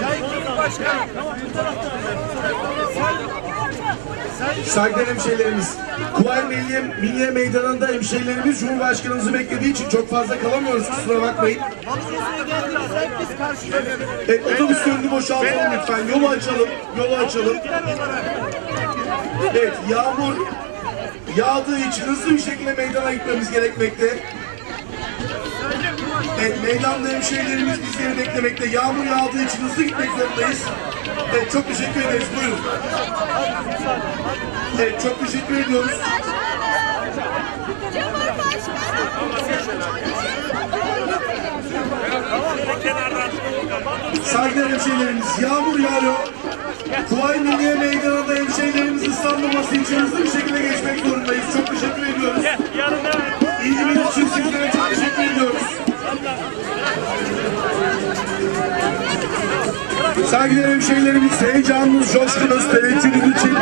Sayın Başkan, bu taraftan. Saygıdeğer hemşehrilerimiz, Kuvayi Milliye, Milliye Meydanı'nda hemşehrilerimiz Cumhurbaşkanımızı beklediği için çok fazla kalamıyoruz kusura bakmayın. Evet, otobüs önünü boşaltalım lütfen, yolu açalım, yolu açalım. Evet, yağmur yağdığı için hızlı bir şekilde meydana gitmemiz gerekmekte. Evet, meydanda hemşehrilerimiz bizleri beklemekte. Yağmur yağdığı için hızlı gitmek zorundayız. Evet, çok teşekkür ederiz. Buyurun. Evet, çok teşekkür ediyoruz. Saygıdeğer hemşehrilerimiz, yağmur yağıyor. Kuvayi Milliye Meydanı'nda hemşehrilerimiz ıslanmaması için hızlı bir şekilde Saygıdeğer hemşehrilerimiz, heyecanınız, coşkunuz, teveccühünüz için